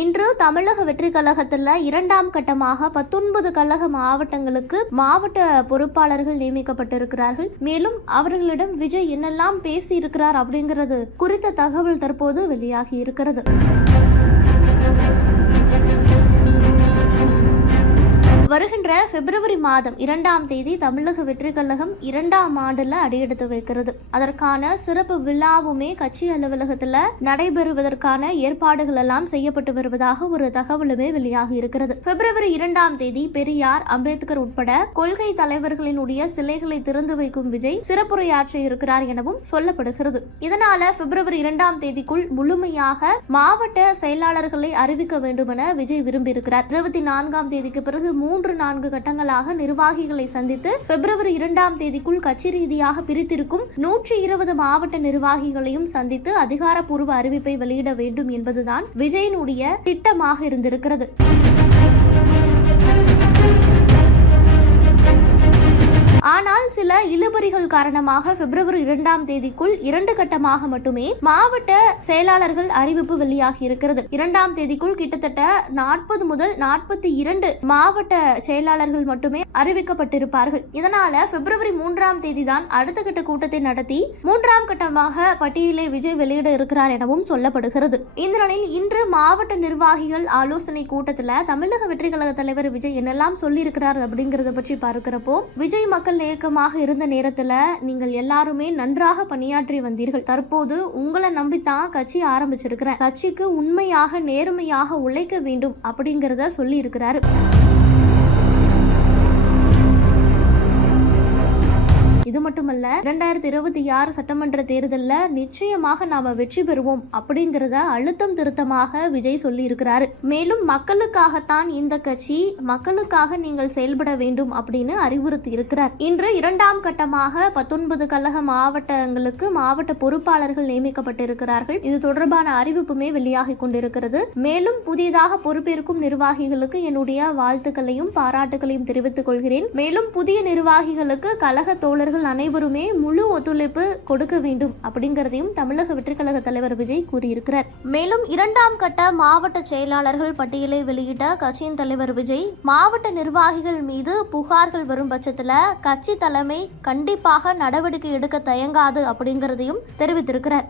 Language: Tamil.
இன்று தமிழக வெற்றி கழகத்தில் இரண்டாம் கட்டமாக 19 கழக மாவட்டங்களுக்கு மாவட்ட பொறுப்பாளர்கள் நியமிக்கப்பட்டிருக்கிறார்கள். மேலும் அவர்களிடம் விஜய் என்னெல்லாம் பேசி இருக்கிறார் அப்படிங்கிறது குறித்த தகவல் தற்போது வெளியாகி இருக்கிறது. வருகின்ற பிப்ரவரி மாதம் 2ஆம் தேதி தமிழக வெற்றி கழகம் 2ஆம் ஆண்டுல அடியெடுத்து வைக்கிறது. அதற்கான சிறப்பு விழாவுமே கட்சி அலுவலகத்துல நடைபெறுவதற்கான ஏற்பாடுகள் எல்லாம் செய்யப்பட்டு வருவதாக ஒரு தகவலுமே வெளியாகி இருக்கிறது. பிப்ரவரி 2ஆம் தேதி பெரியார், அம்பேத்கர் உட்பட கொள்கை தலைவர்களினுடைய சிலைகளை திறந்து வைக்கும் விஜய் சிறப்புரையாற்ற இருக்கிறார் எனவும் சொல்லப்படுகிறது. இதனால பிப்ரவரி 2ஆம் தேதிக்குள் முழுமையாக மாவட்ட செயலாளர்களை அறிவிக்க வேண்டும் என விஜய் விரும்பியிருக்கிறார். 24ஆம் தேதிக்கு பிறகு 3-4 கட்டங்களாக நிர்வாகிகளை சந்தித்து பிப்ரவரி 2ஆம் தேதிக்குள் கட்சி ரீதியாக பிரித்திருக்கும் 120 மாவட்ட நிர்வாகிகளையும் சந்தித்து அதிகாரப்பூர்வ அறிவிப்பை வெளியிட வேண்டும் என்பதுதான் விஜயனுடைய திட்டமாக இருந்திருக்கிறது. ஆனால் சில இழுபறிகள் காரணமாக பிப்ரவரி 2ஆம் தேதிக்குள் 2 கட்டமாக மட்டுமே மாவட்ட செயலாளர்கள் அறிவிப்பு வெளியாகி இருக்கிறது. 2ஆம் தேதிக்குள் கிட்டத்தட்ட 40 முதல் 42 மாவட்ட செயலாளர்கள் மட்டுமே அறிவிக்கப்பட்டிருப்பார்கள். இதனால பிப்ரவரி 3ஆம் தேதி தான் அடுத்த கட்ட கூட்டத்தை நடத்தி 3ஆம் கட்டமாக பட்டியலை விஜய் வெளியிட இருக்கிறார் எனவும் சொல்லப்படுகிறது. இந்த நிலையில் இன்று மாவட்ட நிர்வாகிகள் ஆலோசனை கூட்டத்தில் தமிழக வெற்றி கழக தலைவர் விஜய் என்னெல்லாம் சொல்லி இருக்கிறார் அப்படிங்கறத பற்றி பார்க்கிறப்போ, விஜய் மக்கள் இயக்கமாக இருந்த நேரத்துல நீங்கள் எல்லாருமே நன்றாக பணியாற்றி வந்தீர்கள். தற்போது உங்களை நம்பித்தான் கட்சி ஆரம்பிச்சிருக்கிறேன். கட்சிக்கு உண்மையாக நேர்மையாக உழைக்க வேண்டும் அப்படிங்கறத சொல்லி இருக்கிறாரு. இது மட்டுமல்ல, 2026 சட்டமன்ற தேர்தலில் நிச்சயமாக நாம வெற்றி பெறுவோம் அப்படிங்கறத அழுத்தம் திருத்தமாக விஜய் சொல்லி இருக்கிறாரு. மேலும் மக்களுக்காகத்தான் இந்த கட்சி, மக்களுக்காக நீங்கள் செயல்பட வேண்டும் அப்படின்னு அறிவுறுத்தி இருக்கிறார். இன்று 2ஆம் கட்டமாக 19 கழக மாவட்டங்களுக்கு மாவட்ட பொறுப்பாளர்கள் நியமிக்கப்பட்டிருக்கிறார்கள். இது தொடர்பான அறிவிப்புமே வெளியாகி கொண்டிருக்கிறது. மேலும் புதியதாக பொறுப்பேற்கும் நிர்வாகிகளுக்கு என்னுடைய வாழ்த்துக்களையும் பாராட்டுகளையும் தெரிவித்துக் கொள்கிறேன். மேலும் புதிய நிர்வாகிகளுக்கு கழக தோழர்கள் அனைவருமே முழு ஒத்துழைப்பு கொடுக்க வேண்டும் அப்படிங்கறதையும் தமிழக வெற்றி கழக தலைவர் விஜய் கூறியிருக்கிறார். மேலும் 2ஆம் கட்ட மாவட்ட செயலாளர்கள் பட்டியலை வெளியிட்ட கட்சியின் தலைவர் விஜய், மாவட்ட நிர்வாகிகள் மீது புகார்கள் வரும் பட்சத்துல கட்சி தலைமை கண்டிப்பாக நடவடிக்கை எடுக்க தயங்காது அப்படிங்கறதையும் தெரிவித்திருக்கிறார்.